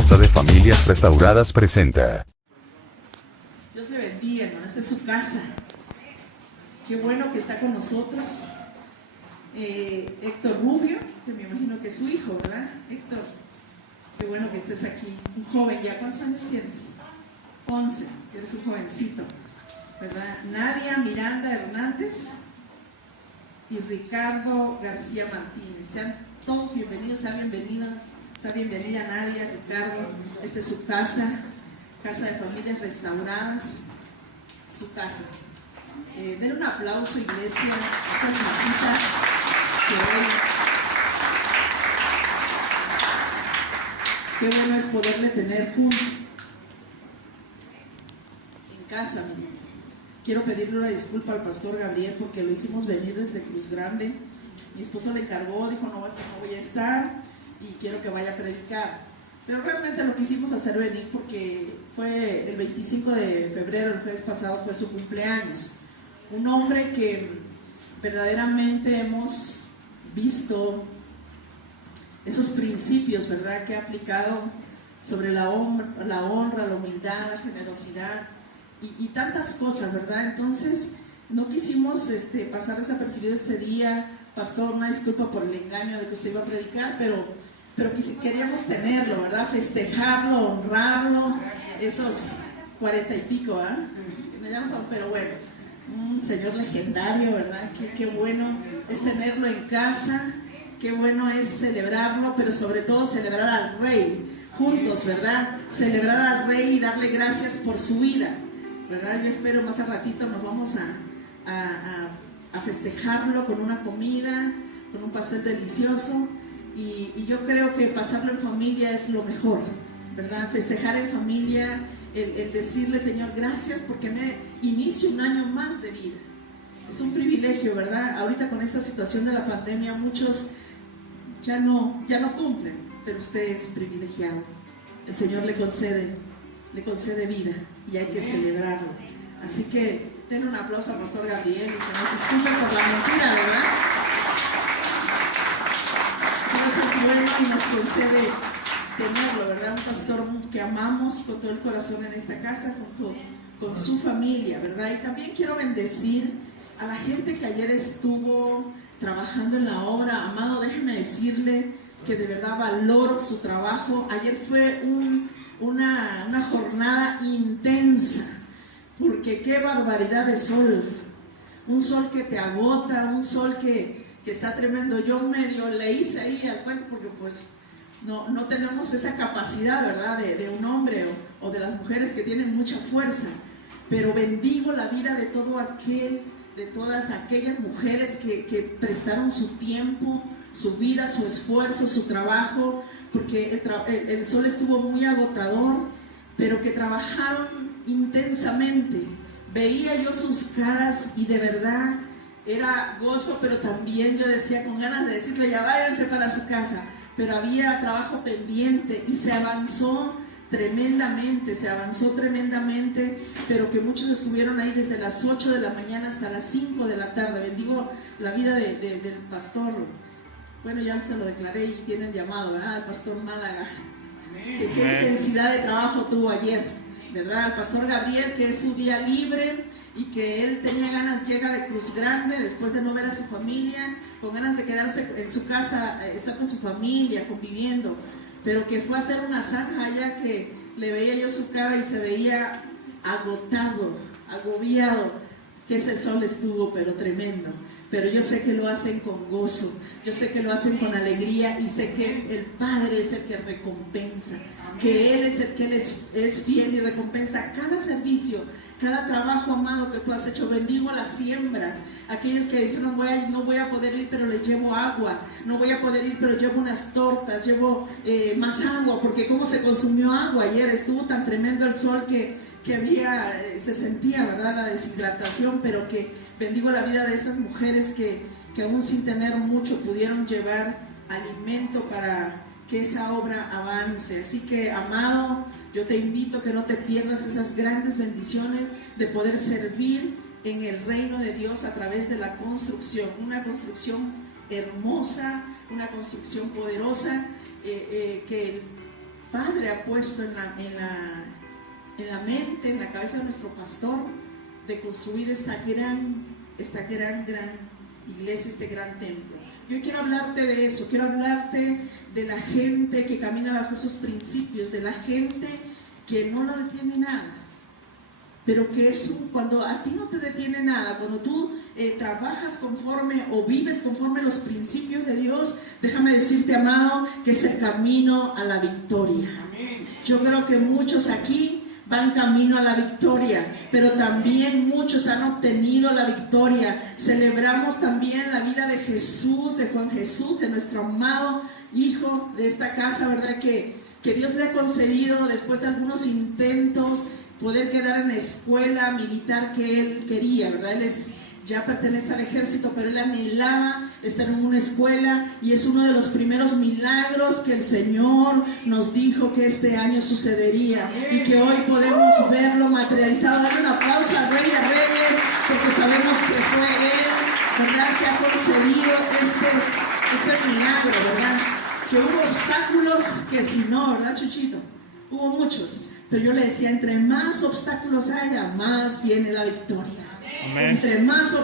Casa de Familias Restauradas presenta. Dios le bendiga, hermano. Esta es su casa. Qué bueno que está con nosotros. Héctor Rubio, que me imagino que es su hijo, ¿verdad? Héctor, qué bueno que estés aquí. Un joven ya. ¿Cuántos años tienes? 11. Eres un jovencito, ¿verdad? Nadia Miranda Hernández y Ricardo García Martínez. Sean todos bienvenidos, sean bienvenidas. Sea bienvenida Nadia, Ricardo. Esta es su casa, Casa de Familias Restauradas, su casa. Den un aplauso, iglesia, a estas masitas que hoy. Qué bueno es poderle tener juntos en casa, mi hermano. Quiero pedirle una disculpa al pastor Gabriel porque lo hicimos venir desde Cruz Grande. Mi esposo le encargó, dijo no voy a estar y quiero que vaya a predicar, pero realmente lo quisimos hacer venir porque fue el 25 de febrero, el jueves pasado, fue su cumpleaños. Un hombre que verdaderamente hemos visto esos principios, ¿verdad?, que ha aplicado sobre la honra, la humildad, la generosidad y tantas cosas, ¿verdad? Entonces no quisimos pasar desapercibido ese día. Pastor, una disculpa por el engaño de que usted iba a predicar, pero queríamos tenerlo, ¿verdad? Festejarlo, honrarlo. Esos 40 y pico, ¿ah? Pero bueno, un señor legendario, ¿verdad? Qué bueno es tenerlo en casa, qué bueno es celebrarlo, pero sobre todo celebrar al Rey juntos, ¿verdad? Celebrar al Rey y darle gracias por su vida, ¿verdad? Yo espero más a ratito nos vamos a festejarlo con una comida, con un pastel delicioso. Y yo creo que pasarlo en familia es lo mejor, ¿verdad? Festejar en familia, el decirle, Señor, gracias porque me inicio un año más de vida. Es un privilegio, ¿verdad? Ahorita con esta situación de la pandemia, muchos ya no cumplen, pero usted es privilegiado. El Señor le concede vida y hay que celebrarlo. Así que den un aplauso al pastor Gabriel y que nos disculpen por la mentira, ¿verdad? Dios es bueno y nos concede tenerlo, ¿verdad? Un pastor que amamos con todo el corazón en esta casa, con su familia, ¿verdad? Y también quiero bendecir a la gente que ayer estuvo trabajando en la obra. Amado, déjeme decirle que de verdad valoro su trabajo. Ayer fue una jornada intensa, porque qué barbaridad de sol. Un sol que te agota, un sol que está tremendo. Yo medio le hice ahí al cuento porque pues no tenemos esa capacidad, ¿verdad?, de un hombre o de las mujeres que tienen mucha fuerza, pero bendigo la vida de de todas aquellas mujeres que prestaron su tiempo, su vida, su esfuerzo, su trabajo, porque el sol estuvo muy agotador, pero que trabajaron intensamente. Veía yo sus caras y de verdad era gozo, pero también yo decía con ganas de decirle ya váyanse para su casa, pero había trabajo pendiente y se avanzó tremendamente, pero que muchos estuvieron ahí desde las 8 de la mañana hasta las 5 de la tarde. Bendigo la vida del pastor, bueno, ya se lo declaré y tienen llamado, ¿verdad?, el pastor Málaga, que qué intensidad de trabajo tuvo ayer, ¿verdad? El pastor Gabriel, que es su día libre y que él tenía ganas, llega de Cruz Grande después de no ver a su familia, con ganas de quedarse en su casa, estar con su familia, conviviendo, pero que fue a hacer una zanja allá que le veía yo su cara y se veía agotado, agobiado, que ese sol estuvo pero tremendo. Pero yo sé que lo hacen con gozo, yo sé que lo hacen con alegría y sé que el Padre es el que recompensa, que Él es el que es fiel y recompensa cada servicio, cada trabajo, amado, que tú has hecho. Bendigo a las siembras, aquellos que dijeron no voy a poder ir, pero les llevo agua, no voy a poder ir, pero llevo unas tortas, llevo más agua, porque cómo se consumió agua ayer, estuvo tan tremendo el sol que se sentía, ¿verdad?, la deshidratación, pero que bendigo la vida de esas mujeres que aún sin tener mucho pudieron llevar alimento para que esa obra avance. Así que, amado, yo te invito que no te pierdas esas grandes bendiciones de poder servir en el reino de Dios a través de la construcción, una construcción hermosa, una construcción poderosa, que Padre ha puesto en la mente, en la cabeza de nuestro pastor, de construir esta gran iglesia, este gran templo. Yo quiero hablarte de eso, quiero hablarte de la gente que camina bajo esos principios, de la gente que no lo detiene nada, pero que cuando a ti no te detiene nada, cuando tú trabajas conforme o vives conforme los principios de Dios, déjame decirte, amado, que es el camino a la victoria. Yo creo que muchos aquí van camino a la victoria, pero también muchos han obtenido la victoria. Celebramos también la vida de Jesús, de Juan Jesús, de nuestro amado hijo de esta casa, ¿verdad? Que Dios le ha concedido, después de algunos intentos, poder quedar en la escuela militar que él quería, ¿verdad? Él ya pertenece al ejército, pero él anhelaba estar en una escuela, y es uno de los primeros milagros que el Señor nos dijo que este año sucedería, y que hoy podemos verlo materializado. Dale un aplauso al Rey de Reyes, porque sabemos que fue Él, ¿verdad?, que ha concedido este milagro, ¿verdad? Que hubo obstáculos que si no, ¿verdad, Chuchito? Hubo muchos, pero yo le decía, entre más obstáculos haya, más viene la victoria. Amén. Entre más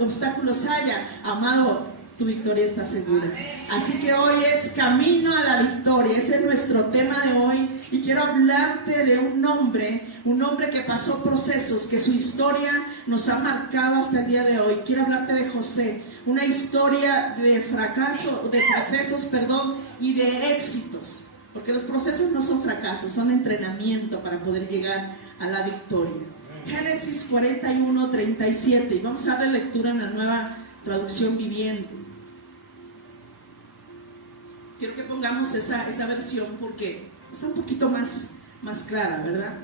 obstáculos haya, amado, tu victoria está segura. Así que hoy es camino a la victoria. Ese es nuestro tema de hoy. Y quiero hablarte de un hombre que pasó procesos, que su historia nos ha marcado hasta el día de hoy. Quiero hablarte de José, una historia de fracaso, de procesos, y de éxitos. Porque los procesos no son fracasos, son entrenamiento para poder llegar a la victoria. Génesis 41, 37, y vamos a darle lectura en la Nueva Traducción Viviente. Quiero que pongamos esa versión porque está un poquito más clara, ¿verdad?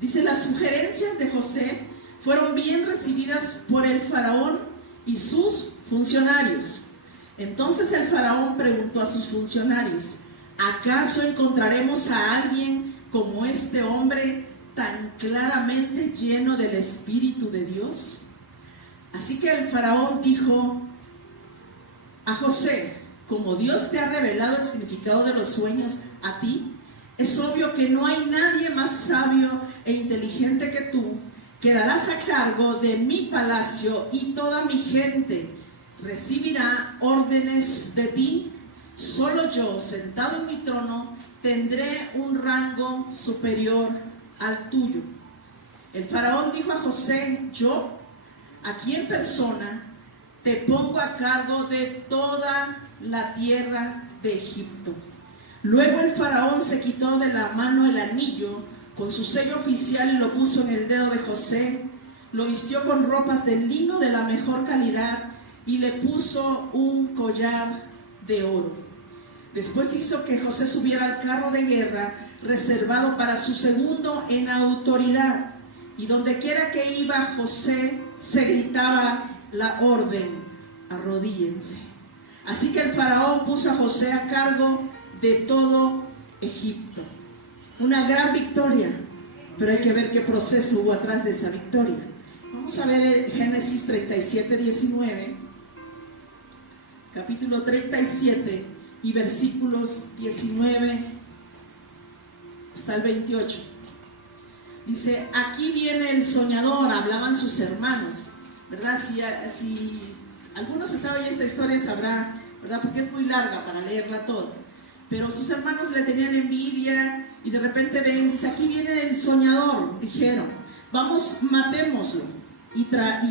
Dice: las sugerencias de José fueron bien recibidas por el faraón y sus funcionarios. Entonces el faraón preguntó a sus funcionarios: ¿acaso encontraremos a alguien como este hombre tan claramente lleno del Espíritu de Dios? Así que el faraón dijo a José: como Dios te ha revelado el significado de los sueños a ti, es obvio que no hay nadie más sabio e inteligente que tú. Quedarás a cargo de mi palacio y toda mi gente recibirá órdenes de ti. Solo yo, sentado en mi trono, tendré un rango superior al tuyo. El faraón dijo a José: yo, aquí en persona, te pongo a cargo de toda la tierra de Egipto. Luego el faraón se quitó de la mano el anillo con su sello oficial y lo puso en el dedo de José. Lo vistió con ropas de lino de la mejor calidad y le puso un collar de oro. Después hizo que José subiera al carro de guerra reservado para su segundo en autoridad, y donde quiera que iba José se gritaba la orden: arrodíllense. Así que el faraón puso a José a cargo de todo Egipto. Una gran victoria, pero hay que ver qué proceso hubo atrás de esa victoria. Vamos a ver Génesis 37, 19, capítulo 37 y versículos 19 hasta el 28. Dice: aquí viene el soñador, hablaban sus hermanos, ¿verdad? Si algunos se saben esta historia, sabrá, ¿verdad? Porque es muy larga para leerla toda. Pero sus hermanos le tenían envidia y de repente ven, dice: aquí viene el soñador. Dijeron: vamos, matémoslo y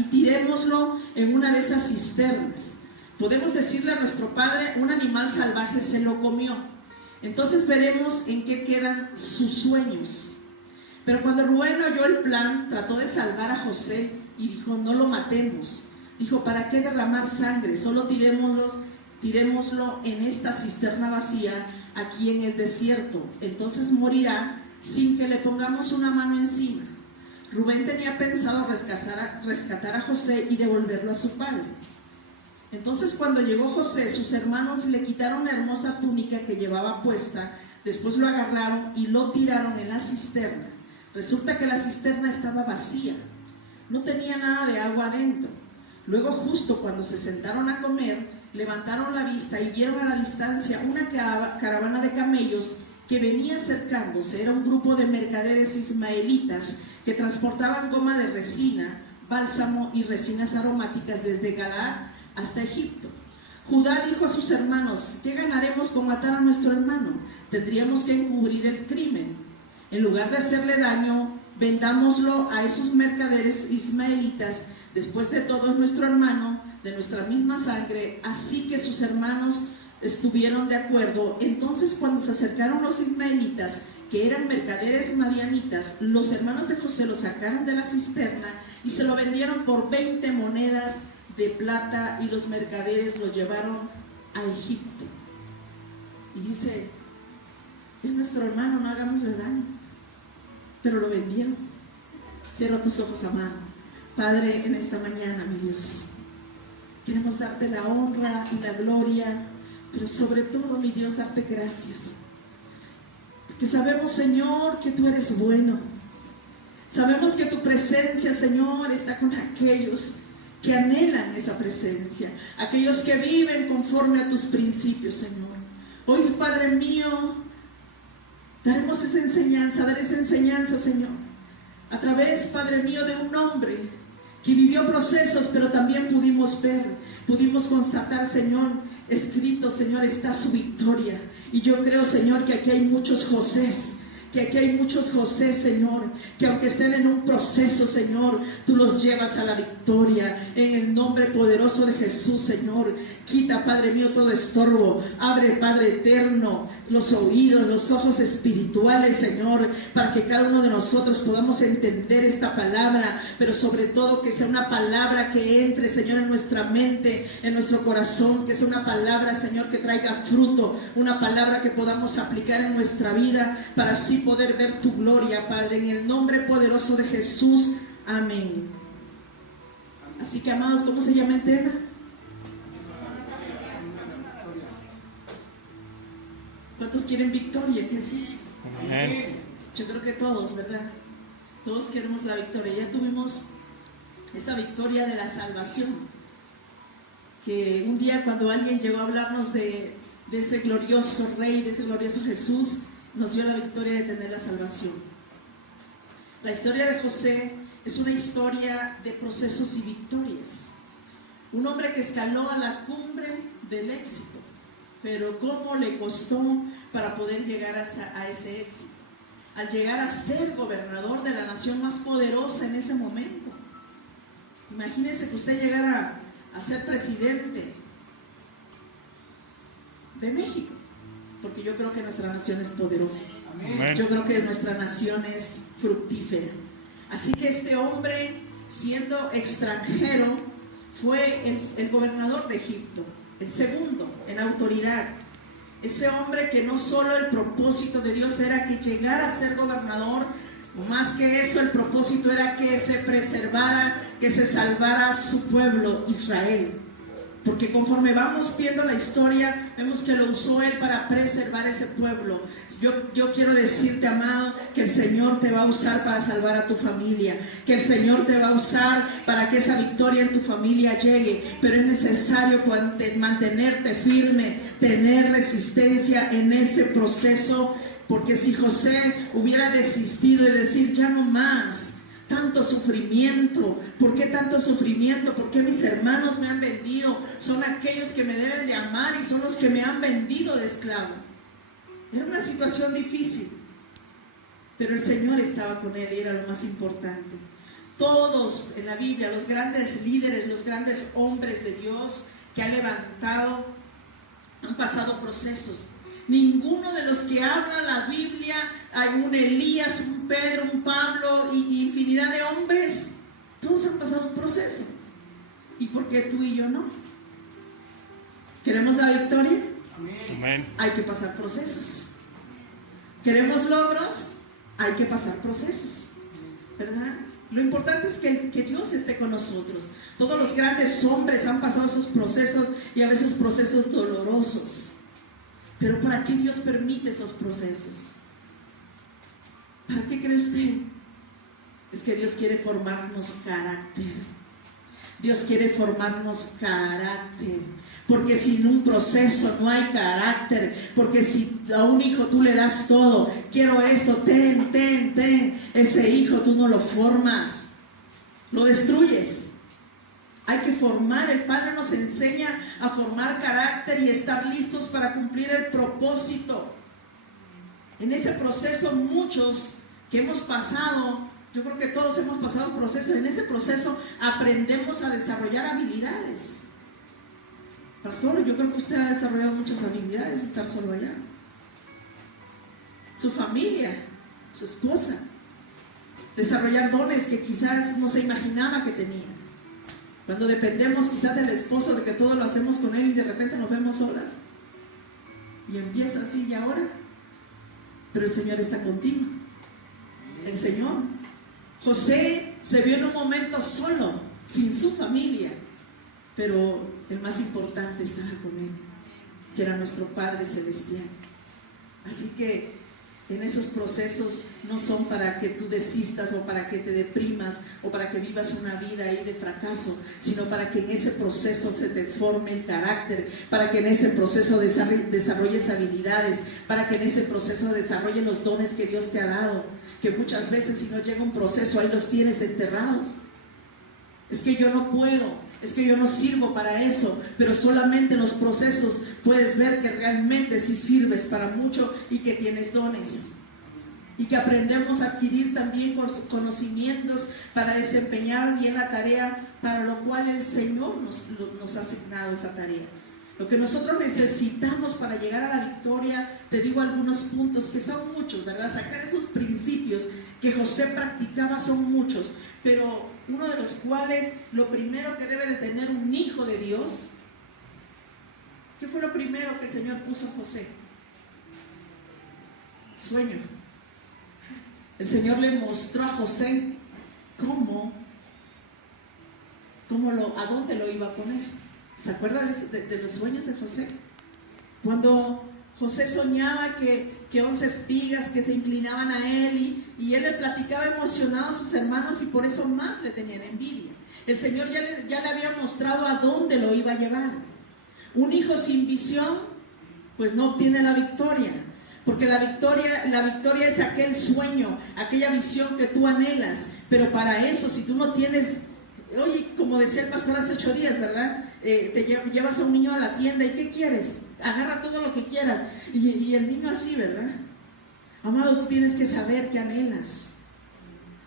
tirémoslo en una de esas cisternas. Podemos decirle a nuestro padre: un animal salvaje se lo comió. Entonces veremos en qué quedan sus sueños. Pero cuando Rubén oyó el plan, trató de salvar a José y dijo: no lo matemos. Dijo: ¿para qué derramar sangre? Solo tirémoslo en esta cisterna vacía aquí en el desierto. Entonces morirá sin que le pongamos una mano encima. Rubén tenía pensado rescatar a José y devolverlo a su padre. Entonces cuando llegó José, sus hermanos le quitaron la hermosa túnica que llevaba puesta. Después lo agarraron y lo tiraron en la cisterna. Resulta que la cisterna estaba vacía, no tenía nada de agua adentro. Luego, justo cuando se sentaron a comer, levantaron la vista y vieron a la distancia una caravana de camellos que venía acercándose. Era un grupo de mercaderes ismaelitas que transportaban goma de resina, bálsamo y resinas aromáticas desde Galaad hasta Egipto. Judá dijo a sus hermanos: ¿qué ganaremos con matar a nuestro hermano? Tendríamos que encubrir el crimen. En lugar de hacerle daño, vendámoslo a esos mercaderes ismaelitas. Después de todo, es nuestro hermano, de nuestra misma sangre. Así que sus hermanos estuvieron de acuerdo. Entonces, cuando se acercaron los ismaelitas, que eran mercaderes madianitas, los hermanos de José lo sacaron de la cisterna y se lo vendieron por 20 monedas de plata, y los mercaderes lo llevaron a Egipto. Y dice: es nuestro hermano, no hagámosle daño. Pero lo vendieron. Cierra tus ojos, amado. Padre, en esta mañana, mi Dios, queremos darte la honra y la gloria, pero sobre todo, mi Dios, darte gracias. Porque sabemos, Señor, que tú eres bueno. Sabemos que tu presencia, Señor, está con aquellos que anhelan esa presencia, aquellos que viven conforme a tus principios, Señor. Hoy, Padre mío, daremos esa enseñanza, dar esa enseñanza, Señor, a través, Padre mío, de un hombre que vivió procesos, pero también pudimos ver, pudimos constatar, Señor, escrito, Señor, está su victoria. Y yo creo, Señor, que aquí hay muchos Josés, que aquí hay muchos José, Señor, que aunque estén en un proceso, Señor, tú los llevas a la victoria. En el nombre poderoso de Jesús, Señor, quita, Padre mío, todo estorbo. Abre, Padre eterno, los oídos, los ojos espirituales, Señor, para que cada uno de nosotros podamos entender esta palabra, pero sobre todo que sea una palabra que entre, Señor, en nuestra mente, en nuestro corazón, que sea una palabra, Señor, que traiga fruto, una palabra que podamos aplicar en nuestra vida para así poder ver tu gloria, Padre, en el nombre poderoso de Jesús. Amén. Así que, amados, ¿cómo se llama el tema? ¿Cuántos quieren victoria, Jesús? Amén. Yo creo que todos, ¿verdad? Todos queremos la victoria. Ya tuvimos esa victoria de la salvación, que un día cuando alguien llegó a hablarnos de ese glorioso Rey, de ese glorioso Jesús, nos dio la victoria de tener la salvación. La historia de José es una historia de procesos y victorias. Un hombre que escaló a la cumbre del éxito, pero cómo le costó para poder llegar a ese éxito. Al llegar a ser gobernador de la nación más poderosa en ese momento. Imagínese que usted llegara a ser presidente de México, porque yo creo que nuestra nación es poderosa. Amén. Yo creo que nuestra nación es fructífera. Así que este hombre, siendo extranjero, fue el gobernador de Egipto, el segundo en autoridad. Ese hombre que no solo el propósito de Dios era que llegara a ser gobernador, más que eso, el propósito era que se preservara, que se salvara su pueblo Israel. Porque conforme vamos viendo la historia, vemos que lo usó Él para preservar ese pueblo. Yo quiero decirte, amado, que el Señor te va a usar para salvar a tu familia, que el Señor te va a usar para que esa victoria en tu familia llegue, pero es necesario mantenerte firme, tener resistencia en ese proceso, porque si José hubiera desistido de decir ya no más, tanto sufrimiento, ¿por qué tanto sufrimiento? ¿Por qué mis hermanos me han vendido? Son aquellos que me deben de amar y son los que me han vendido de esclavo. Era una situación difícil, pero el Señor estaba con él y era lo más importante. Todos en la Biblia, los grandes líderes, los grandes hombres de Dios que ha levantado, han pasado procesos. Ninguno de los que habla la Biblia, hay un Elías, un Pedro, un Pablo y infinidad de hombres, todos han pasado un proceso. ¿Y por qué tú y yo no? ¿Queremos la victoria? Amén. Hay que pasar procesos. ¿Queremos logros? Hay que pasar procesos, ¿verdad? Lo importante es que Dios esté con nosotros. Todos los grandes hombres han pasado esos procesos y a veces procesos dolorosos. Pero ¿para qué Dios permite esos procesos? ¿Para qué cree usted? Es que Dios quiere formarnos carácter. Dios quiere formarnos carácter. Porque sin un proceso no hay carácter. Porque si a un hijo tú le das todo, quiero esto, ten, ese hijo tú no lo formas, lo destruyes. Hay que formar. El Padre nos enseña a formar carácter y estar listos para cumplir el propósito. En ese proceso muchos que hemos pasado, yo creo que todos hemos pasado un proceso, en ese proceso aprendemos a desarrollar habilidades. Pastor, yo creo que usted ha desarrollado muchas habilidades, estar solo allá. Su familia, su esposa, desarrollar dones que quizás no se imaginaba que tenía. Cuando dependemos quizás del esposo, de que todo lo hacemos con él y de repente nos vemos solas. Y empieza así, ¿y ahora? Pero el Señor está contigo. El Señor. José se vio en un momento solo, sin su familia, pero el más importante estaba con él, que era nuestro Padre Celestial. Así que en esos procesos no son para que tú desistas o para que te deprimas o para que vivas una vida ahí de fracaso, sino para que en ese proceso se te forme el carácter, para que en ese proceso desarrolles habilidades, para que en ese proceso desarrolles los dones que Dios te ha dado, que muchas veces si no llega un proceso ahí los tienes enterrados. Es que yo no puedo, es que yo no sirvo para eso, pero solamente en los procesos puedes ver que realmente sí sirves para mucho y que tienes dones. Y que aprendemos a adquirir también conocimientos para desempeñar bien la tarea para lo cual el Señor nos ha asignado esa tarea. Lo que nosotros necesitamos para llegar a la victoria, te digo algunos puntos que son muchos, ¿verdad? Sacar esos principios que José practicaba son muchos, pero uno de los cuales, lo primero que debe de tener un hijo de Dios, ¿qué fue lo primero que el Señor puso a José? Sueño. El Señor le mostró a José a dónde lo iba a poner. ¿Se acuerdan de los sueños de José? Cuando José soñaba que 11 espigas que se inclinaban a él y él le platicaba emocionado a sus hermanos y por eso más le tenían envidia. El Señor ya le había mostrado a dónde lo iba a llevar. Un hijo sin visión pues no obtiene la victoria, porque la victoria es aquel sueño, aquella visión que tú anhelas, pero para eso si tú no tienes, oye, como decía el pastor hace 8 días, ¿verdad? Te llevas a un niño a la tienda y ¿qué quieres? Agarra todo lo que quieras y el niño así, ¿verdad? Amado, tú tienes que saber qué anhelas,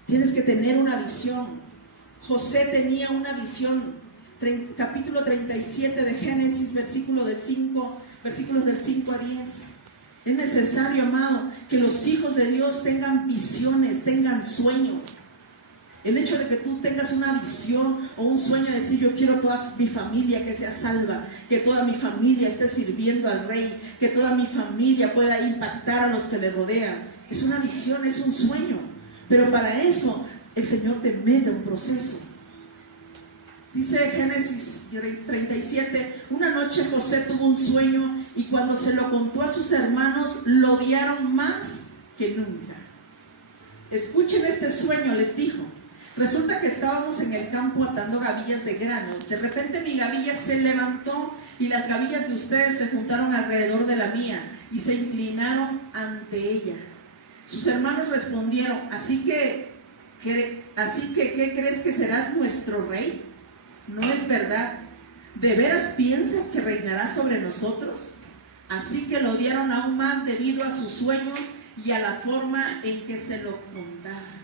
tienes que tener una visión. José tenía una visión. Capítulo 37 de Génesis, versículos del 5 a 10. Es necesario, amado, que los hijos de Dios tengan visiones, tengan sueños. El hecho de que tú tengas una visión o un sueño de decir yo quiero toda mi familia que sea salva, que toda mi familia esté sirviendo al Rey, que toda mi familia pueda impactar a los que le rodean, es una visión, es un sueño, pero para eso el Señor te mete un proceso. Dice Génesis 37, una noche José tuvo un sueño y cuando se lo contó a sus hermanos lo odiaron más que nunca. Escuchen este sueño, les dijo. Resulta que estábamos en el campo atando gavillas de grano. De repente mi gavilla se levantó y las gavillas de ustedes se juntaron alrededor de la mía y se inclinaron ante ella. Sus hermanos respondieron, así que ¿qué crees que serás nuestro rey? No es verdad. ¿De veras piensas que reinarás sobre nosotros? Así que lo odiaron aún más debido a sus sueños y a la forma en que se lo contaban.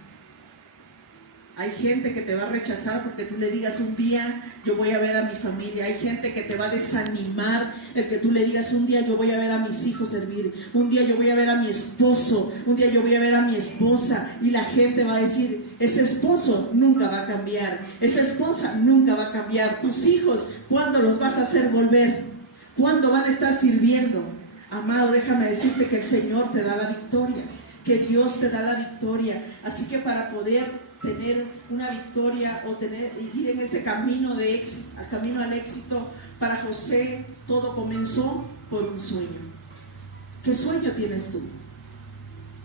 Hay gente que te va a rechazar porque tú le digas un día yo voy a ver a mi familia. Hay gente que te va a desanimar el que tú le digas un día yo voy a ver a mis hijos servir, un día yo voy a ver a mi esposo, un día yo voy a ver a mi esposa, y la gente va a decir ese esposo nunca va a cambiar, esa esposa nunca va a cambiar. Tus hijos, ¿cuándo los vas a hacer volver? ¿Cuándo van a estar sirviendo? Amado, déjame decirte que el Señor te da la victoria, que Dios te da la victoria. Así que para poder tener una victoria o ir en ese camino de éxito, camino al éxito, para José todo comenzó por un sueño. ¿Qué sueño tienes tú?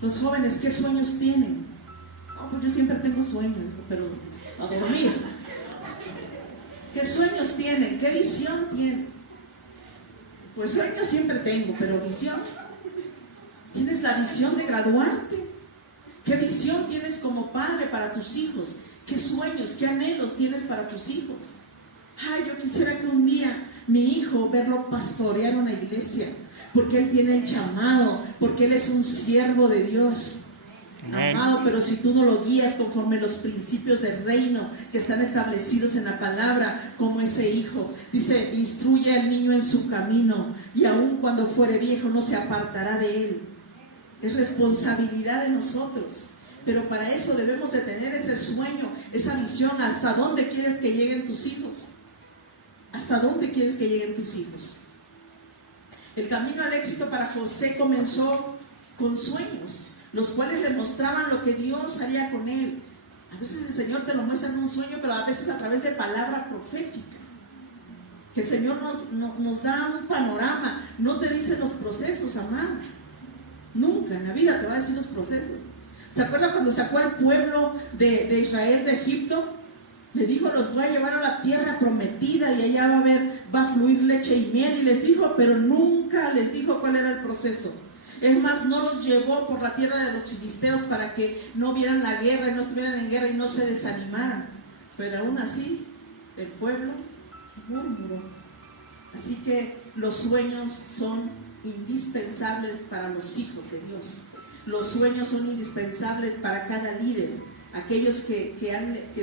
Los jóvenes, ¿qué sueños tienen? Oh, pues yo siempre tengo sueños, pero a dormir. ¿Qué sueños tienen? ¿Qué visión tienen? Pues sueños siempre tengo, pero visión. ¿Tienes la visión de graduarte? ¿Qué visión tienes como padre para tus hijos? ¿Qué sueños, qué anhelos tienes para tus hijos? Ay, yo quisiera que un día mi hijo verlo pastorear una iglesia, porque él tiene el llamado, porque él es un siervo de Dios. Amén. Amado, pero si tú no lo guías conforme los principios del reino que están establecidos en la palabra, como ese hijo, dice, instruye al niño en su camino, y aun cuando fuere viejo no se apartará de él. Es responsabilidad de nosotros, pero para eso debemos de tener ese sueño, esa visión. ¿Hasta dónde quieres que lleguen tus hijos? ¿Hasta dónde quieres que lleguen tus hijos? El camino al éxito para José comenzó con sueños, los cuales le mostraban lo que Dios haría con él. A veces el Señor te lo muestra en un sueño, pero a veces a través de palabra profética. Que el Señor nos da un panorama, no te dice los procesos, amado. Nunca en la vida te va a decir los procesos. ¿Se acuerda cuando sacó al pueblo de Israel de Egipto? Le dijo, los voy a llevar a la tierra prometida y allá va a fluir leche y miel. Y les dijo, pero nunca les dijo cuál era el proceso. Es más, no los llevó por la tierra de los filisteos para que no vieran la guerra y no estuvieran en guerra y no se desanimaran. Pero aún así, el pueblo murmuró. Así que los sueños son indispensables para los hijos de Dios. Los sueños son indispensables para cada líder. Aquellos que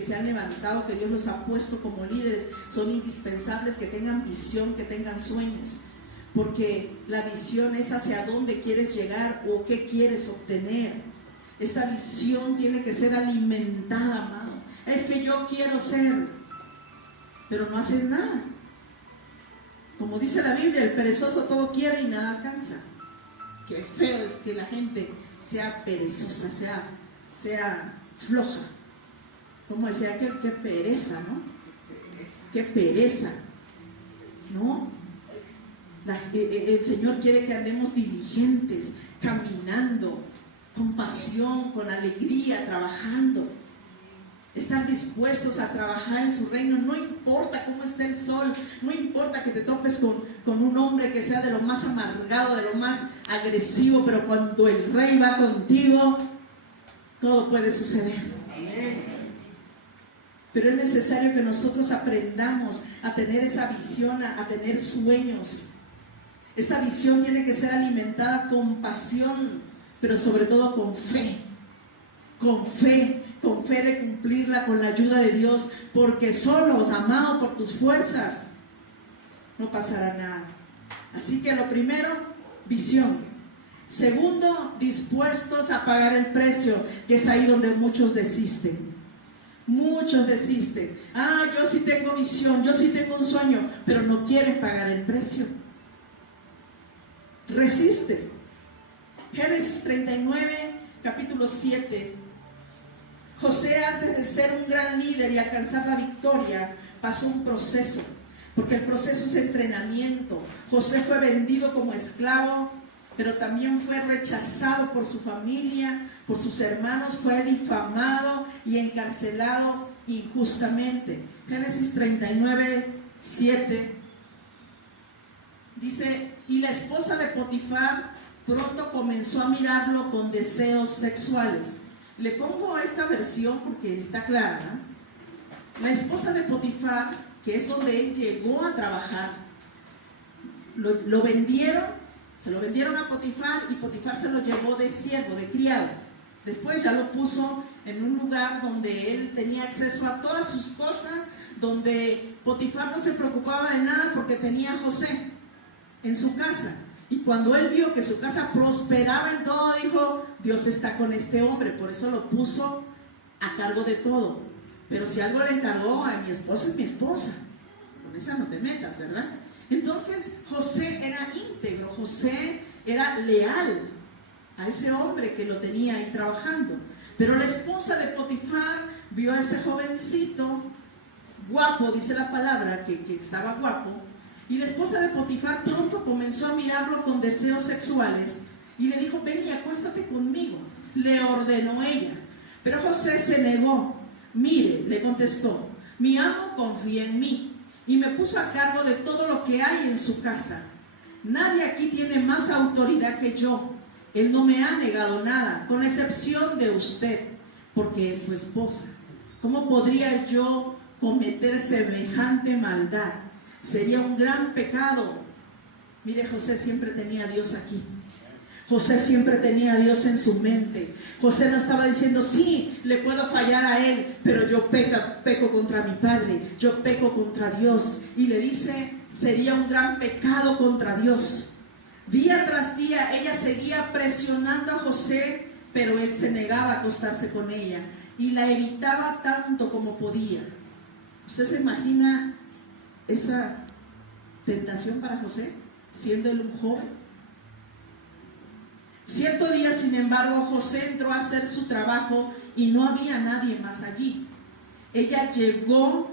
se han levantado, que Dios los ha puesto como líderes, son indispensables que tengan visión, que tengan sueños. Porque la visión es hacia dónde quieres llegar o qué quieres obtener. Esta visión tiene que ser alimentada, amado. Es que yo quiero ser, pero no haces nada. Como dice la Biblia, el perezoso todo quiere y nada alcanza. Qué feo es que la gente sea perezosa, sea floja. Como decía aquel, qué pereza, ¿no? Qué pereza, ¿no? El Señor quiere que andemos diligentes, caminando, con pasión, con alegría, trabajando. Estar dispuestos a trabajar en su reino, no importa cómo esté el sol, no importa que te topes con un hombre que sea de lo más amargado, de lo más agresivo, pero cuando el rey va contigo, todo puede suceder. Pero es necesario que nosotros aprendamos a tener esa visión, a tener sueños. Esta visión tiene que ser alimentada con pasión, pero sobre todo con fe. Con fe de cumplirla con la ayuda de Dios, porque solos, amados por tus fuerzas, no pasará nada. Así que lo primero, visión. Segundo, dispuestos a pagar el precio, que es ahí donde muchos desisten. Muchos desisten. Yo sí tengo visión, yo sí tengo un sueño, pero no quieren pagar el precio. Resiste. Génesis 39, capítulo 7. José, antes de ser un gran líder y alcanzar la victoria, pasó un proceso, porque el proceso es entrenamiento. José fue vendido como esclavo, pero también fue rechazado por su familia, por sus hermanos, fue difamado y encarcelado injustamente. Génesis 39, 7 dice, y la esposa de Potifar pronto comenzó a mirarlo con deseos sexuales. Le pongo esta versión porque está clara. La esposa de Potifar, que es donde él llegó a trabajar, lo vendieron, se lo vendieron a Potifar y Potifar se lo llevó de siervo, de criado. Después ya lo puso en un lugar donde él tenía acceso a todas sus cosas, donde Potifar no se preocupaba de nada porque tenía a José en su casa. Y cuando él vio que su casa prosperaba en todo, dijo, Dios está con este hombre, por eso lo puso a cargo de todo. Pero si algo le encargó, a mi esposa es mi esposa, con esa no te metas, ¿verdad? Entonces José era íntegro, José era leal a ese hombre que lo tenía ahí trabajando. Pero la esposa de Potifar vio a ese jovencito guapo, dice la palabra, que estaba guapo. Y la esposa de Potifar pronto comenzó a mirarlo con deseos sexuales y le dijo, ven y acuéstate conmigo. Le ordenó ella. Pero José se negó. Mire, le contestó, mi amo confía en mí y me puso a cargo de todo lo que hay en su casa. Nadie aquí tiene más autoridad que yo. Él no me ha negado nada, con excepción de usted, porque es su esposa. ¿Cómo podría yo cometer semejante maldad? Sería un gran pecado. Mire, José siempre tenía a Dios aquí. José siempre tenía a Dios en su mente. José no estaba diciendo, sí, le puedo fallar a él, pero yo peco contra mi padre, yo peco contra Dios. Y le dice, sería un gran pecado contra Dios. Día tras día ella seguía presionando a José, pero él se negaba a acostarse con ella y la evitaba tanto como podía. ¿Usted se imagina esa tentación para José, siendo él un joven? Cierto día, sin embargo, José entró a hacer su trabajo y no había nadie más allí. Ella llegó,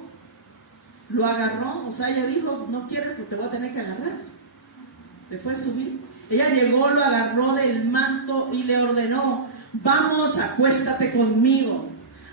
lo agarró, o sea, ella dijo, no quieres, pues te voy a tener que agarrar. ¿Le puedes subir? Ella llegó, lo agarró del manto y le ordenó, vamos, acuéstate conmigo.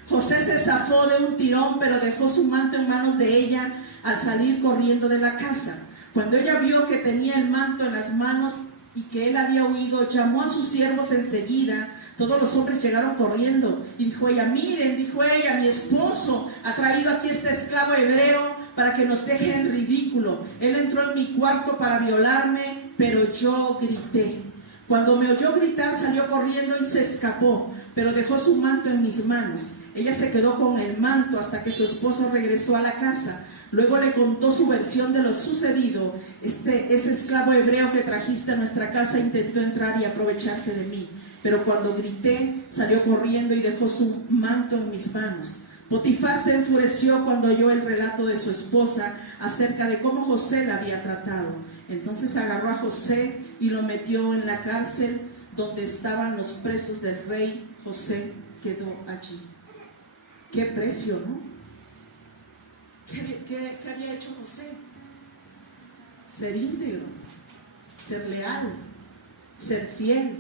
José se zafó de un tirón, pero dejó su manto en manos de ella al salir corriendo de la casa. Cuando ella vio que tenía el manto en las manos y que él había huido, llamó a sus siervos enseguida. Todos los hombres llegaron corriendo y dijo ella, miren, dijo ella, mi esposo ha traído aquí este esclavo hebreo para que nos deje en ridículo. Él entró en mi cuarto para violarme, pero yo grité. Cuando me oyó gritar, salió corriendo y se escapó, pero dejó su manto en mis manos. Ella se quedó con el manto hasta que su esposo regresó a la casa. Luego le contó su versión de lo sucedido. Ese esclavo hebreo que trajiste a nuestra casa intentó entrar y aprovecharse de mí, pero cuando grité, salió corriendo y dejó su manto en mis manos. Potifar se enfureció cuando oyó el relato de su esposa acerca de cómo José la había tratado. Entonces agarró a José y lo metió en la cárcel donde estaban los presos del rey. José quedó allí. Qué precio, ¿no? ¿Qué había hecho José? Ser íntegro, ser leal, ser fiel,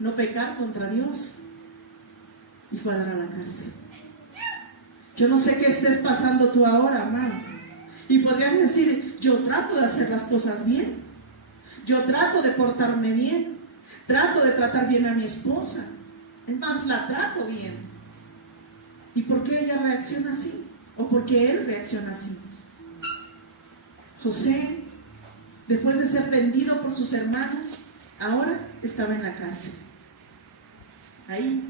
no pecar contra Dios. Y fue a dar a la cárcel. Yo no sé qué estés pasando tú ahora, amado. Y podrías decir, yo trato de hacer las cosas bien. Yo trato de portarme bien. Trato de tratar bien a mi esposa. Es más, la trato bien. ¿Y por qué ella reacciona así? ¿O por qué él reacciona así? José, después de ser vendido por sus hermanos, ahora estaba en la cárcel. Ahí,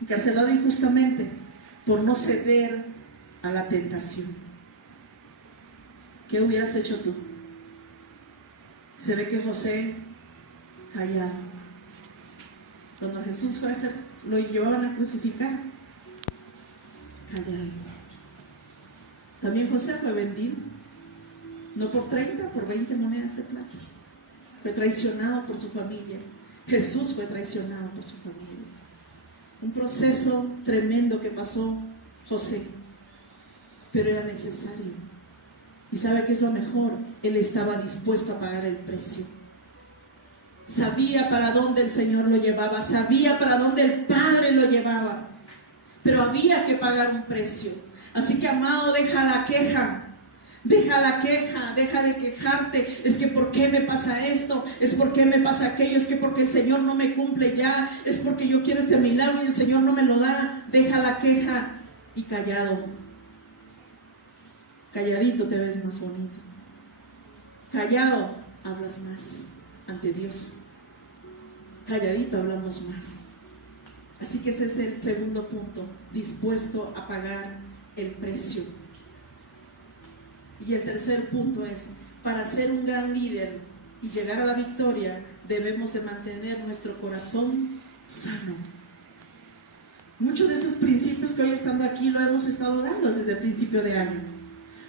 encarcelado injustamente por no ceder a la tentación. ¿Qué hubieras hecho tú? Se ve que José callado. Cuando Jesús fue a hacer, lo llevaban a crucificar, callado. También José fue vendido, no por 30, por 20 monedas de plata. Fue traicionado por su familia. Jesús fue traicionado por su familia. Un proceso tremendo que pasó José, pero era necesario. ¿Y sabe qué es lo mejor? Él estaba dispuesto a pagar el precio. Sabía para dónde el Señor lo llevaba, sabía para dónde el Padre lo llevaba, pero había que pagar un precio. Así que, amado, deja la queja, deja de quejarte. Es que ¿por qué me pasa esto? Es porque me pasa aquello, es que porque el Señor no me cumple ya, es porque yo quiero este milagro y el Señor no me lo da. Deja la queja y callado, calladito te ves más bonito, callado hablas más ante Dios, calladito hablamos más. Así que ese es el segundo punto, dispuesto a pagar el precio. Y el tercer punto es, para ser un gran líder y llegar a la victoria, debemos de mantener nuestro corazón sano. Muchos de estos principios que hoy estando aquí lo hemos estado dando desde el principio de año.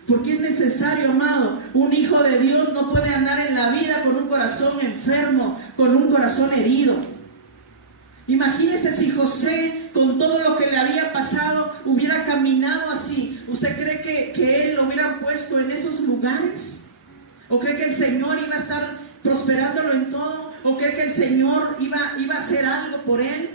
Porque es necesario, amado, un hijo de Dios no puede andar en la vida con un corazón enfermo, con un corazón herido. Imagínese si José, con todo lo que le había pasado, hubiera caminado así. ¿Usted cree que él lo hubiera puesto en esos lugares? ¿O cree que el Señor iba a estar prosperándolo en todo? ¿O cree que el Señor iba a hacer algo por él?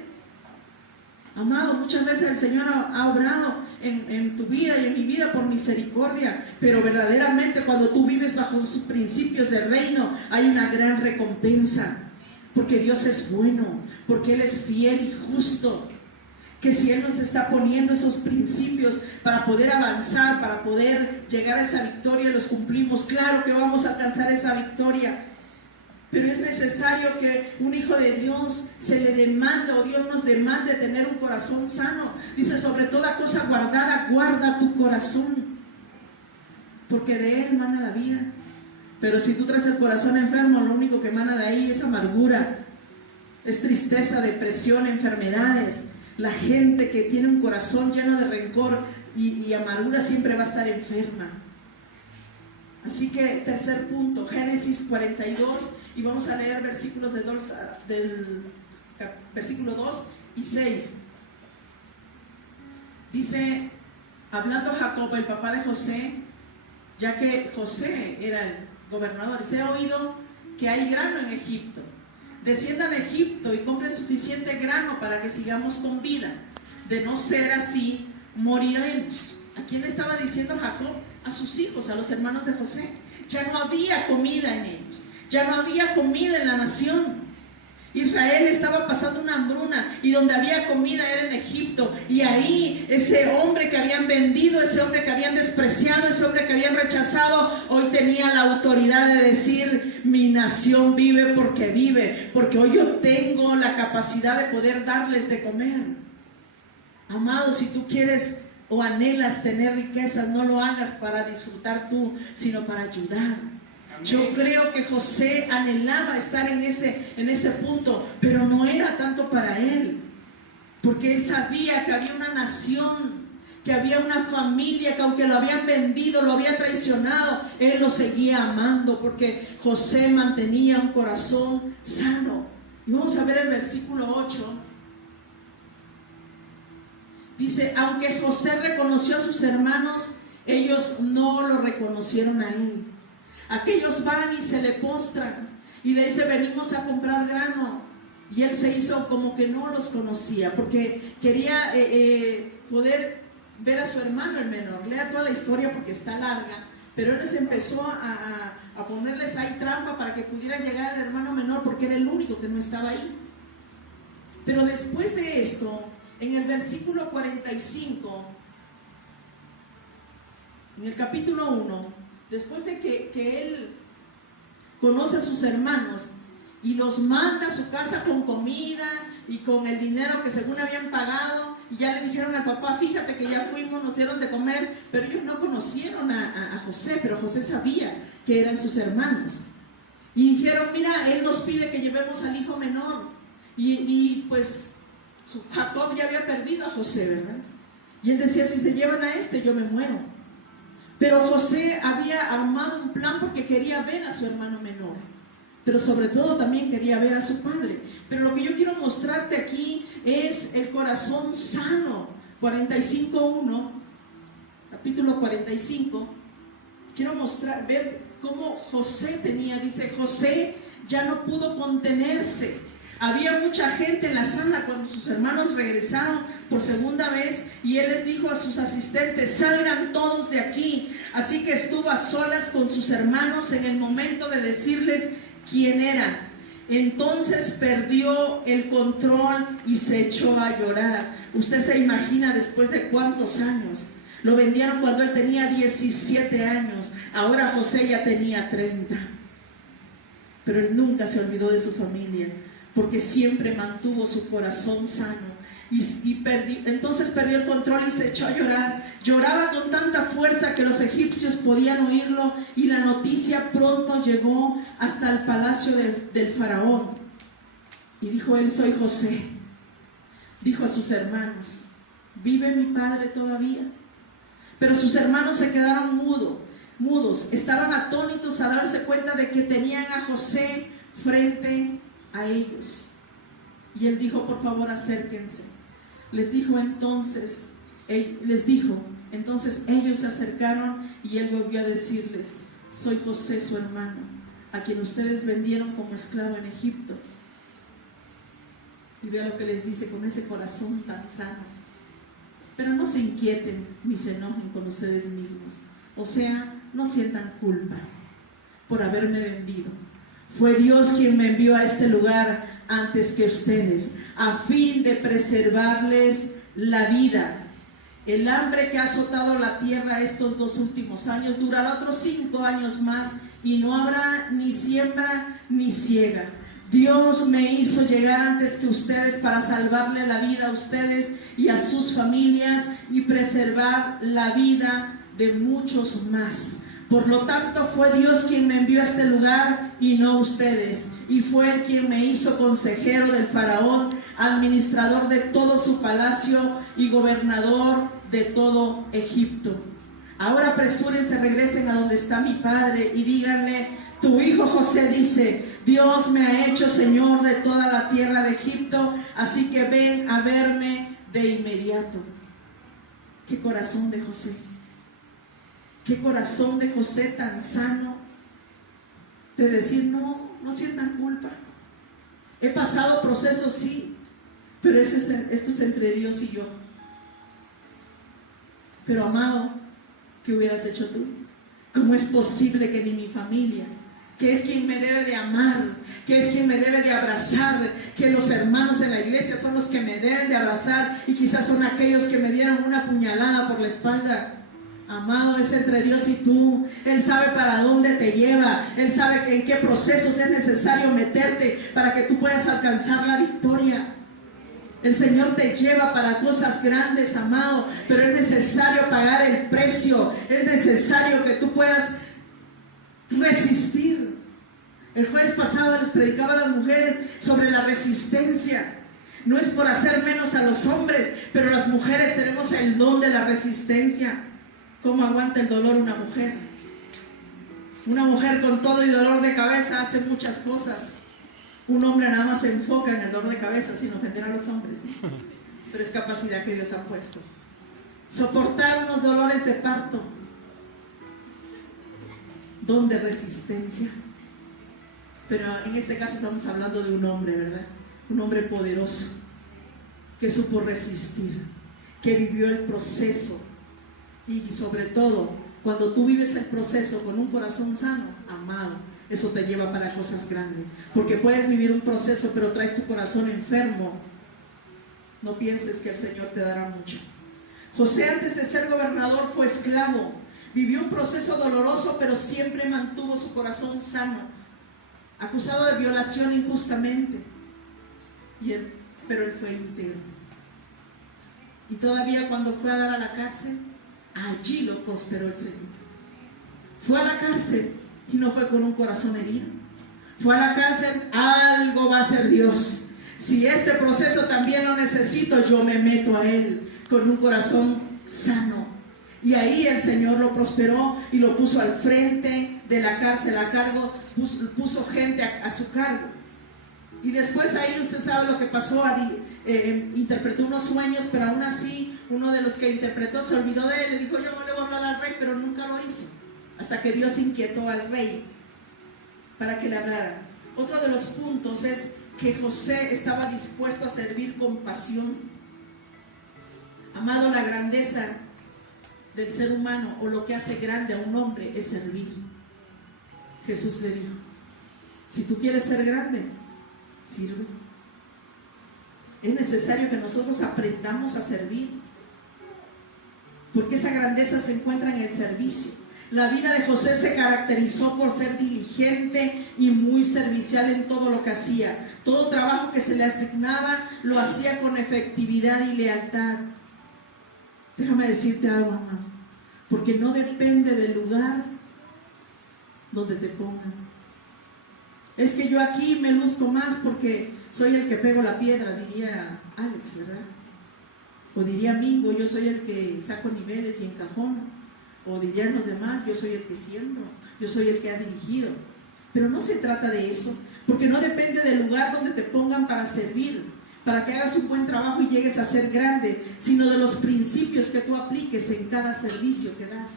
Amado, muchas veces el Señor ha obrado en tu vida y en mi vida por misericordia, pero verdaderamente cuando tú vives bajo sus principios de reino, hay una gran recompensa, porque Dios es bueno, porque Él es fiel y justo, que si Él nos está poniendo esos principios para poder avanzar, para poder llegar a esa victoria, los cumplimos. Claro que vamos a alcanzar esa victoria, pero es necesario que un hijo de Dios se le demande, o Dios nos demande tener un corazón sano. Dice, sobre toda cosa guardada, guarda tu corazón, porque de él emana la vida. Pero si tú traes el corazón enfermo, lo único que emana de ahí es amargura, es tristeza, depresión, enfermedades. La gente que tiene un corazón lleno de rencor y amargura siempre va a estar enferma. Así que tercer punto, Génesis 42, y vamos a leer versículos del versículo 2 y 6. Dice, hablando Jacob, el papá de José, ya que José era el gobernador, se ha oído que hay grano en Egipto. Desciendan a Egipto y compren suficiente grano para que sigamos con vida. De no ser así, moriremos. ¿A quién le estaba diciendo Jacob? A sus hijos, a los hermanos de José. Ya no había comida en ellos, ya no había comida en la nación. Israel estaba pasando una hambruna, y donde había comida era en Egipto. Y ahí ese hombre que habían vendido, ese hombre que habían despreciado, ese hombre que habían rechazado, hoy tenía la autoridad de decir, mi nación vive, porque hoy yo tengo la capacidad de poder darles de comer. Amado, si tú quieres o anhelas tener riquezas, no lo hagas para disfrutar tú, sino para ayudar. Yo creo que José anhelaba estar en ese punto, pero no era tanto para él, porque él sabía que había una nación, que había una familia que aunque lo habían vendido, lo había traicionado, él lo seguía amando, porque José mantenía un corazón sano. Y vamos a ver el versículo 8. Dice, aunque José reconoció a sus hermanos, ellos no lo reconocieron a él. Aquellos van y se le postran y le dice, venimos a comprar grano. Y él se hizo como que no los conocía, porque quería poder ver a su hermano el menor. Lea toda la historia porque está larga, pero él les empezó a ponerles ahí trampa para que pudiera llegar el hermano menor, porque era el único que no estaba ahí. Pero después de esto, en el versículo 45, en el capítulo 1, después de que él conoce a sus hermanos y los manda a su casa con comida y con el dinero que según habían pagado, y ya le dijeron al papá, fíjate que ya fuimos, nos dieron de comer, pero ellos no conocieron a José, pero José sabía que eran sus hermanos. Y dijeron, mira, él nos pide que llevemos al hijo menor. Y pues Jacob ya había perdido a José, ¿verdad? Y él decía, si se llevan a este, yo me muero. Pero José había armado un plan porque quería ver a su hermano menor, pero sobre todo también quería ver a su padre. Pero lo que yo quiero mostrarte aquí es el corazón sano. 45:1, capítulo 45. Quiero ver cómo José tenía, dice, José ya no pudo contenerse. Había mucha gente en la sala cuando sus hermanos regresaron por segunda vez, y él les dijo a sus asistentes, salgan todos de aquí. Así que estuvo a solas con sus hermanos en el momento de decirles quién eran. Entonces perdió el control y se echó a llorar. Usted se imagina después de cuántos años. Lo vendieron cuando él tenía 17 años. Ahora José ya tenía 30. Pero él nunca se olvidó de su familia, porque siempre mantuvo su corazón sano. Entonces perdió el control y se echó a llorar. Lloraba con tanta fuerza que los egipcios podían oírlo, y la noticia pronto llegó hasta el palacio del faraón. Y dijo él, soy José. Dijo a sus hermanos, ¿vive mi padre todavía? Pero sus hermanos se quedaron mudos. Estaban atónitos a darse cuenta de que tenían a José frente a ellos. Y él dijo, por favor, acérquense. Les dijo entonces ellos se acercaron, y él volvió a decirles, soy José, su hermano, a quien ustedes vendieron como esclavo en Egipto. Y vea lo que les dice con ese corazón tan sano. Pero no se inquieten ni se enojen con ustedes mismos. O sea, no sientan culpa por haberme vendido. Fue Dios quien me envió a este lugar antes que ustedes, a fin de preservarles la vida. El hambre que ha azotado la tierra estos 2 últimos años durará otros 5 años más, y no habrá ni siembra ni siega. Dios me hizo llegar antes que ustedes para salvarle la vida a ustedes y a sus familias y preservar la vida de muchos más. Por lo tanto, fue Dios quien me envió a este lugar y no ustedes. Y fue Él quien me hizo consejero del faraón, administrador de todo su palacio y gobernador de todo Egipto. Ahora apresúrense, regresen a donde está mi padre y díganle: tu hijo José dice, Dios me ha hecho señor de toda la tierra de Egipto, así que ven a verme de inmediato. Qué corazón de José. Qué corazón de José tan sano de decir: no sientan culpa. He pasado procesos, sí, pero esto es entre Dios y yo. Pero amado, ¿qué hubieras hecho tú? ¿Cómo es posible que ni mi familia, que es quien me debe de amar, que es quien me debe de abrazar, que los hermanos en la iglesia son los que me deben de abrazar y quizás son aquellos que me dieron una puñalada por la espalda? Amado, es entre Dios y tú. Él sabe para dónde te lleva. Él sabe en qué procesos es necesario meterte para que tú puedas alcanzar la victoria. El Señor te lleva para cosas grandes, amado, pero es necesario pagar el precio. Es necesario que tú puedas resistir. El jueves pasado les predicaba a las mujeres sobre la resistencia. No es por hacer menos a los hombres, pero las mujeres tenemos el don de la resistencia. ¿Cómo aguanta el dolor una mujer? Una mujer con todo y dolor de cabeza hace muchas cosas. Un hombre nada más se enfoca en el dolor de cabeza sin ofender a los hombres, ¿no? Pero es capacidad que Dios ha puesto. Soportar unos dolores de parto, don de resistencia. Pero en este caso estamos hablando de un hombre, ¿verdad? Un hombre poderoso que supo resistir, que vivió el proceso. Y sobre todo, cuando tú vives el proceso con un corazón sano, amado, eso te lleva para cosas grandes. Porque puedes vivir un proceso, pero traes tu corazón enfermo. No pienses que el Señor te dará mucho. José, antes de ser gobernador, fue esclavo. Vivió un proceso doloroso, pero siempre mantuvo su corazón sano. Acusado de violación injustamente. Pero él fue íntegro. Y todavía cuando fue a dar a la cárcel, allí lo prosperó el Señor. Fue a la cárcel y no fue con un corazón herido. Fue a la cárcel, algo va a hacer Dios. Si este proceso también lo necesito, yo me meto a Él con un corazón sano. Y ahí el Señor lo prosperó y lo puso al frente de la cárcel, a cargo, puso gente a su cargo. Y después ahí usted sabe lo que pasó. Interpretó unos sueños, pero aún así uno de los que interpretó se olvidó de él. Le dijo: yo no le voy a hablar al rey, pero nunca lo hizo. Hasta que Dios inquietó al rey para que le hablara. Otro de los puntos es que José estaba dispuesto a servir con pasión. Amado, la grandeza del ser humano, o lo que hace grande a un hombre, es servir. Jesús le dijo: si tú quieres ser grande, sirve. Es necesario que nosotros aprendamos a servir, porque esa grandeza se encuentra en el servicio. La vida de José se caracterizó por ser diligente y muy servicial en todo lo que hacía. Todo trabajo que se le asignaba lo hacía con efectividad y lealtad. Déjame decirte algo, amado, porque no depende del lugar donde te pongan. Es que yo aquí me luzco más porque soy el que pego la piedra, diría Alex, ¿verdad? O diría Mingo, yo soy el que saco niveles y encajono. O dirían los demás, yo soy el que siembro, yo soy el que ha dirigido. Pero no se trata de eso, porque no depende del lugar donde te pongan para servir, para que hagas un buen trabajo y llegues a ser grande, sino de los principios que tú apliques en cada servicio que das.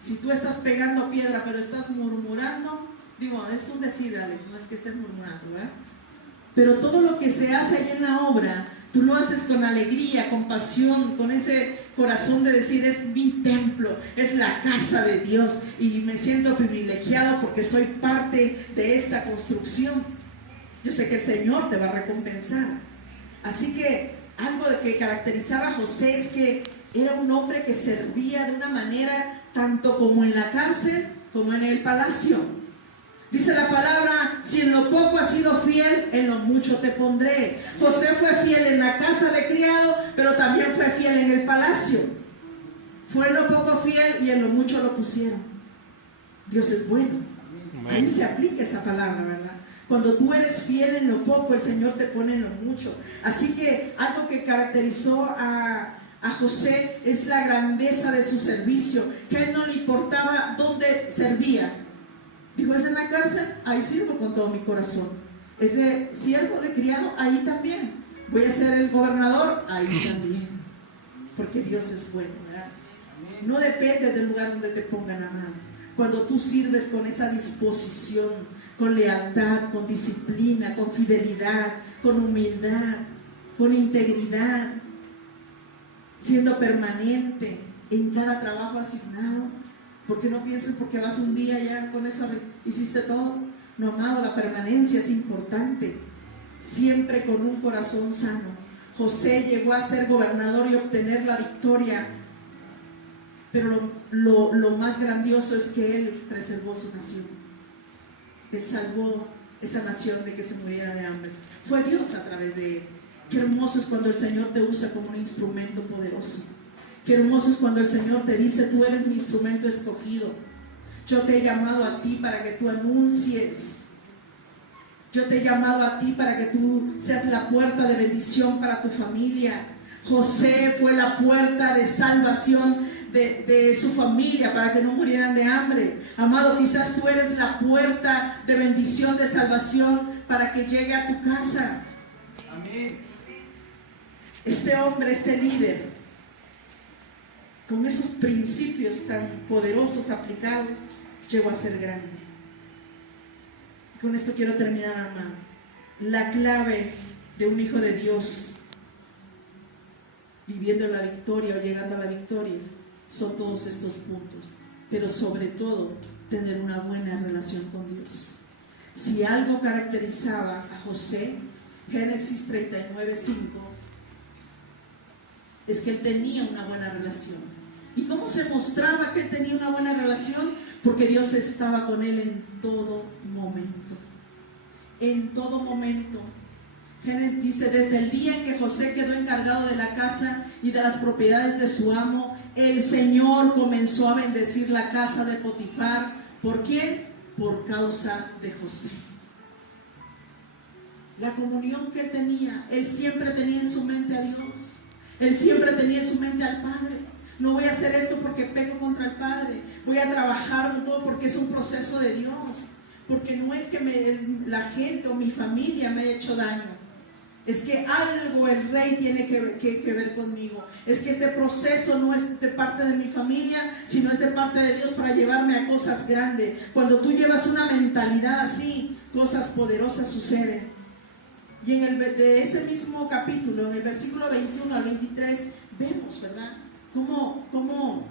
Si tú estás pegando piedra pero estás murmurando, digo, es un decir, Alex, no es que estés murmurando, ¿verdad? pero todo lo que se hace ahí en la obra, tú lo haces con alegría, con pasión, con ese corazón de decir, es mi templo, es la casa de Dios, y me siento privilegiado porque soy parte de esta construcción. Yo sé que el Señor te va a recompensar. Así que algo que caracterizaba a José es que era un hombre que servía de una manera tanto como en la cárcel como en el palacio. Dice la palabra, si en lo poco has sido fiel, en lo mucho te pondré. José fue fiel en la casa de criado, pero también fue fiel en el palacio. Fue en lo poco fiel y en lo mucho lo pusieron. Dios es bueno. Ahí se aplica esa palabra, ¿verdad? Cuando tú eres fiel en lo poco, el Señor te pone en lo mucho. Así que algo que caracterizó a José es la grandeza de su servicio, que a él no le importaba dónde servía. Dijo, es en la cárcel, ahí sirvo con todo mi corazón. Es de siervo, de criado, ahí también. Voy a ser el gobernador, ahí también. Porque Dios es bueno, ¿verdad? No depende del lugar donde te pongan a mano. Cuando tú sirves con esa disposición, con lealtad, con disciplina, con fidelidad, con humildad, con integridad, siendo permanente en cada trabajo asignado. Porque no pienses porque vas un día ya con eso hiciste todo. No, amado, la permanencia es importante. Siempre con un corazón sano. José llegó a ser gobernador y obtener la victoria. Pero lo más grandioso es que él preservó su nación. Él salvó esa nación de que se muriera de hambre. Fue Dios a través de él. Qué hermoso es cuando el Señor te usa como un instrumento poderoso. Qué hermoso es cuando el Señor te dice, tú eres mi instrumento escogido. Yo te he llamado a ti para que tú anuncies. Yo te he llamado a ti para que tú seas la puerta de bendición para tu familia. José fue la puerta de salvación de su familia para que no murieran de hambre. Amado, quizás tú eres la puerta de bendición, de salvación para que llegue a tu casa. Amén. Este hombre, este líder, con esos principios tan poderosos aplicados, llegó a ser grande. Con esto quiero terminar, amado. La clave de un hijo de Dios viviendo la victoria o llegando a la victoria son todos estos puntos, pero sobre todo tener una buena relación con Dios. Si algo caracterizaba a José, Génesis 39:5, es que él tenía una buena relación. ¿Y cómo se mostraba que él tenía una buena relación? Porque Dios estaba con él en todo momento. En todo momento. Génesis dice, desde el día en que José quedó encargado de la casa y de las propiedades de su amo, el Señor comenzó a bendecir la casa de Potifar. ¿Por quién? Por causa de José. La comunión que él tenía, él siempre tenía en su mente a Dios. Él siempre tenía en su mente al Padre. No voy a hacer esto porque peco contra el Padre. Voy a trabajar con todo porque es un proceso de Dios. Porque no es que la gente o mi familia me haya hecho daño. Es que algo el Rey tiene que ver conmigo. Es que este proceso no es de parte de mi familia, sino es de parte de Dios para llevarme a cosas grandes. Cuando tú llevas una mentalidad así, cosas poderosas suceden. Y de ese mismo capítulo, en el versículo 21 al 23, vemos, ¿verdad? Cómo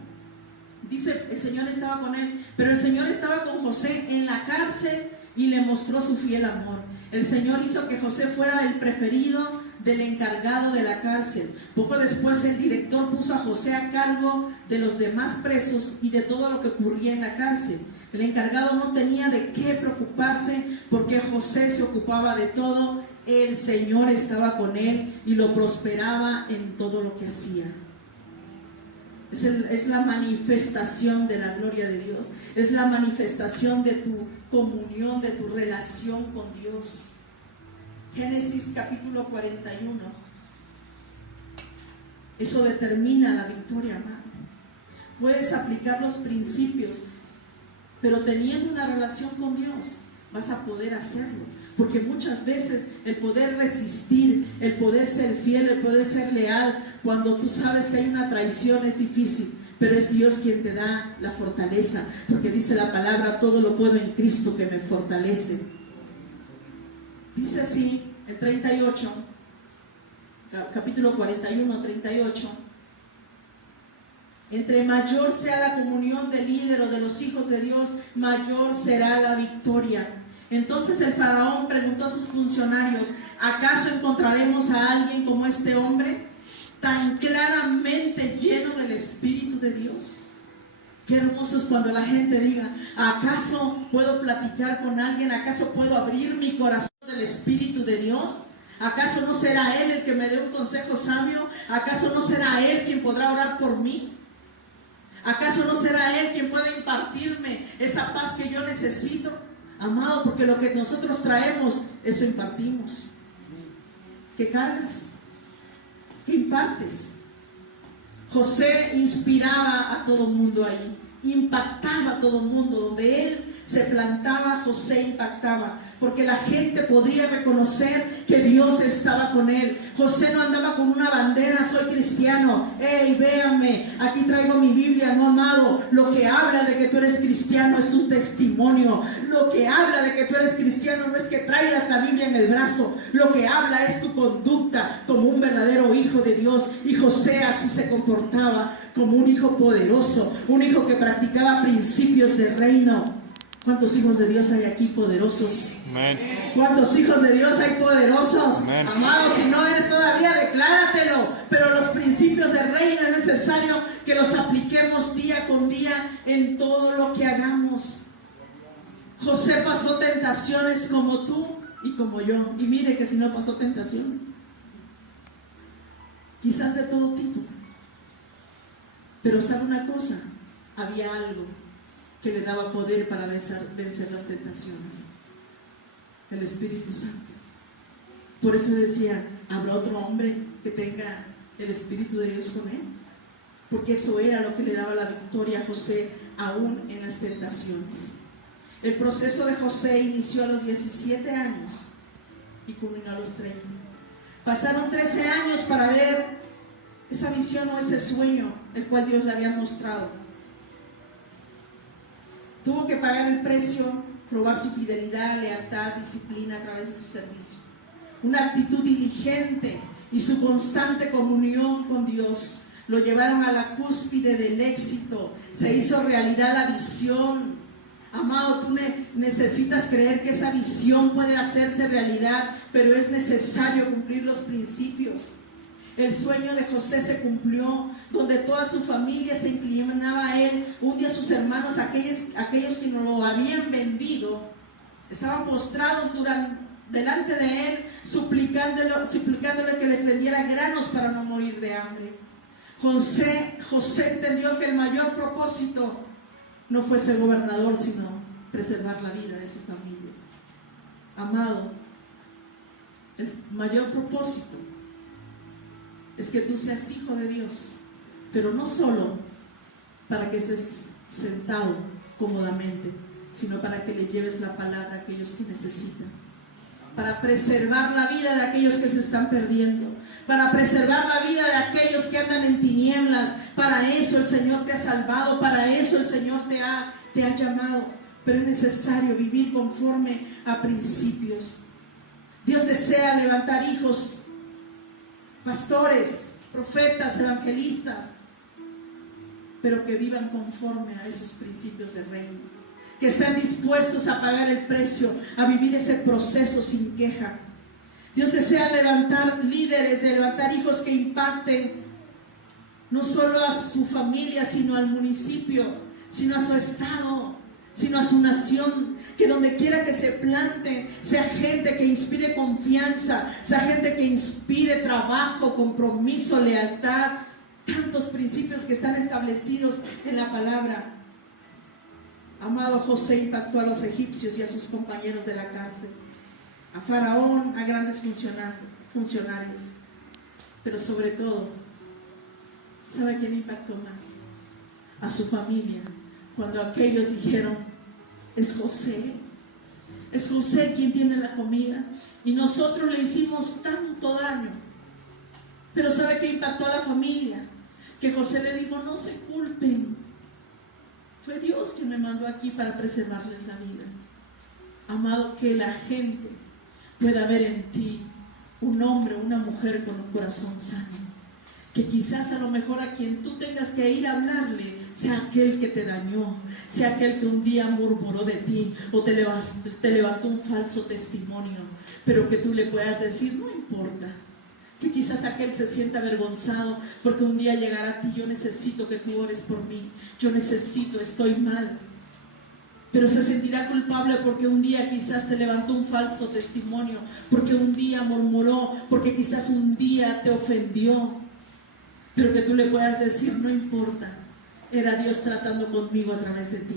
dice, el Señor estaba con él, pero el Señor estaba con José en la cárcel y le mostró su fiel amor. El Señor hizo que José fuera el preferido del encargado de la cárcel. Poco después el director puso a José a cargo de los demás presos y de todo lo que ocurría en la cárcel. El encargado no tenía de qué preocuparse porque José se ocupaba de todo. El Señor estaba con él y lo prosperaba en todo lo que hacía. Es la manifestación de la gloria de Dios. Es la manifestación de tu comunión, de tu relación con Dios. Génesis capítulo 41. Eso determina la victoria, amado. Puedes aplicar los principios, pero teniendo una relación con Dios, vas a poder hacerlo. Porque muchas veces el poder resistir, el poder ser fiel, el poder ser leal, cuando tú sabes que hay una traición es difícil, pero es Dios quien te da la fortaleza, porque dice la palabra, todo lo puedo en Cristo que me fortalece. Dice así, el 38, capítulo 41, 38. Entre mayor sea la comunión del líder o de los hijos de Dios, mayor será la victoria. Entonces el faraón preguntó a sus funcionarios: ¿acaso encontraremos a alguien como este hombre, tan claramente lleno del Espíritu de Dios? Qué hermoso es cuando la gente diga: ¿acaso puedo platicar con alguien? ¿Acaso puedo abrir mi corazón del Espíritu de Dios? ¿Acaso no será Él el que me dé un consejo sabio? ¿Acaso no será Él quien podrá orar por mí? ¿Acaso no será Él quien pueda impartirme esa paz que yo necesito? Amado, porque lo que nosotros traemos, eso impartimos. ¿Qué cargas? ¿Qué impartes? José inspiraba a todo el mundo ahí, impactaba a todo el mundo. Donde él se plantaba, José impactaba, porque la gente podría reconocer que Dios estaba con él. José no andaba con una bandera: soy cristiano, hey, véanme, aquí traigo mi Biblia. No, amado, lo que habla de que tú eres cristiano es tu testimonio. Lo que habla de que tú eres cristiano no es que traigas la Biblia en el brazo. Lo que habla es tu conducta como un verdadero hijo de Dios. Y José así se comportaba, como un hijo poderoso, un hijo que practicaba principios de reino. ¿Cuántos hijos de Dios hay aquí poderosos? Amén. ¿Cuántos hijos de Dios hay poderosos? Amén. Amado, si no eres todavía, decláratelo. Pero los principios de reino es necesario que los apliquemos día con día en todo lo que hagamos. José pasó tentaciones como tú y como yo. Y mire que si no pasó tentaciones, quizás de todo tipo. Pero ¿sabe una cosa? Había algo que le daba poder para vencer las tentaciones: el Espíritu Santo. Por eso decía: ¿habrá otro hombre que tenga el Espíritu de Dios con él? Porque eso era lo que le daba la victoria a José, aún en las tentaciones. El proceso de José inició a los 17 años y culminó a los 30. Pasaron 13 años para ver esa visión o ese sueño el cual Dios le había mostrado. Tuvo que pagar el precio, probar su fidelidad, lealtad, disciplina a través de su servicio. Una actitud diligente y su constante comunión con Dios lo llevaron a la cúspide del éxito. Se hizo realidad la visión. Amado, tú necesitas creer que esa visión puede hacerse realidad, pero es necesario cumplir los principios. El sueño de José se cumplió, donde toda su familia se inclinaba a él. Un día sus hermanos, aquellos que no lo habían vendido, estaban postrados delante de él, suplicándole que les vendiera granos para no morir de hambre. José entendió que el mayor propósito no fue ser gobernador, sino preservar la vida de su familia. Amado, el mayor propósito es que tú seas hijo de Dios, pero no solo para que estés sentado cómodamente, sino para que le lleves la palabra a aquellos que necesitan, para preservar la vida de aquellos que se están perdiendo, para preservar la vida de aquellos que andan en tinieblas. Para eso el Señor te ha salvado, para eso el Señor te ha llamado, pero es necesario vivir conforme a principios. Dios desea levantar hijos, pastores, profetas, evangelistas, pero que vivan conforme a esos principios del reino, que estén dispuestos a pagar el precio, a vivir ese proceso sin queja. Dios desea levantar líderes, levantar hijos que impacten no solo a su familia, sino al municipio, sino a su estado, sino a su nación. Que donde quiera que se plante, sea gente que inspire confianza, sea gente que inspire trabajo, compromiso, lealtad, tantos principios que están establecidos en la palabra. Amado, José impactó a los egipcios y a sus compañeros de la cárcel, a Faraón, a grandes funcionarios, pero sobre todo, ¿sabe quién impactó más? A su familia. Cuando aquellos dijeron: es José quien tiene la comida, y nosotros le hicimos tanto daño. Pero ¿sabe qué impactó a la familia? Que José le dijo: no se culpen, fue Dios quien me mandó aquí para preservarles la vida. Amado, que la gente pueda ver en ti un hombre, una mujer con un corazón sano. Que quizás a lo mejor a quien tú tengas que ir a hablarle sea aquel que te dañó, sea aquel que un día murmuró de ti o te levantó un falso testimonio, pero que tú le puedas decir, no importa. Que quizás aquel se sienta avergonzado porque un día llegará a ti, yo necesito que tú ores por mí, yo necesito, estoy mal. Pero se sentirá culpable porque un día quizás te levantó un falso testimonio, porque un día murmuró, porque quizás un día te ofendió. Pero que tú le puedas decir, no importa, era Dios tratando conmigo a través de ti.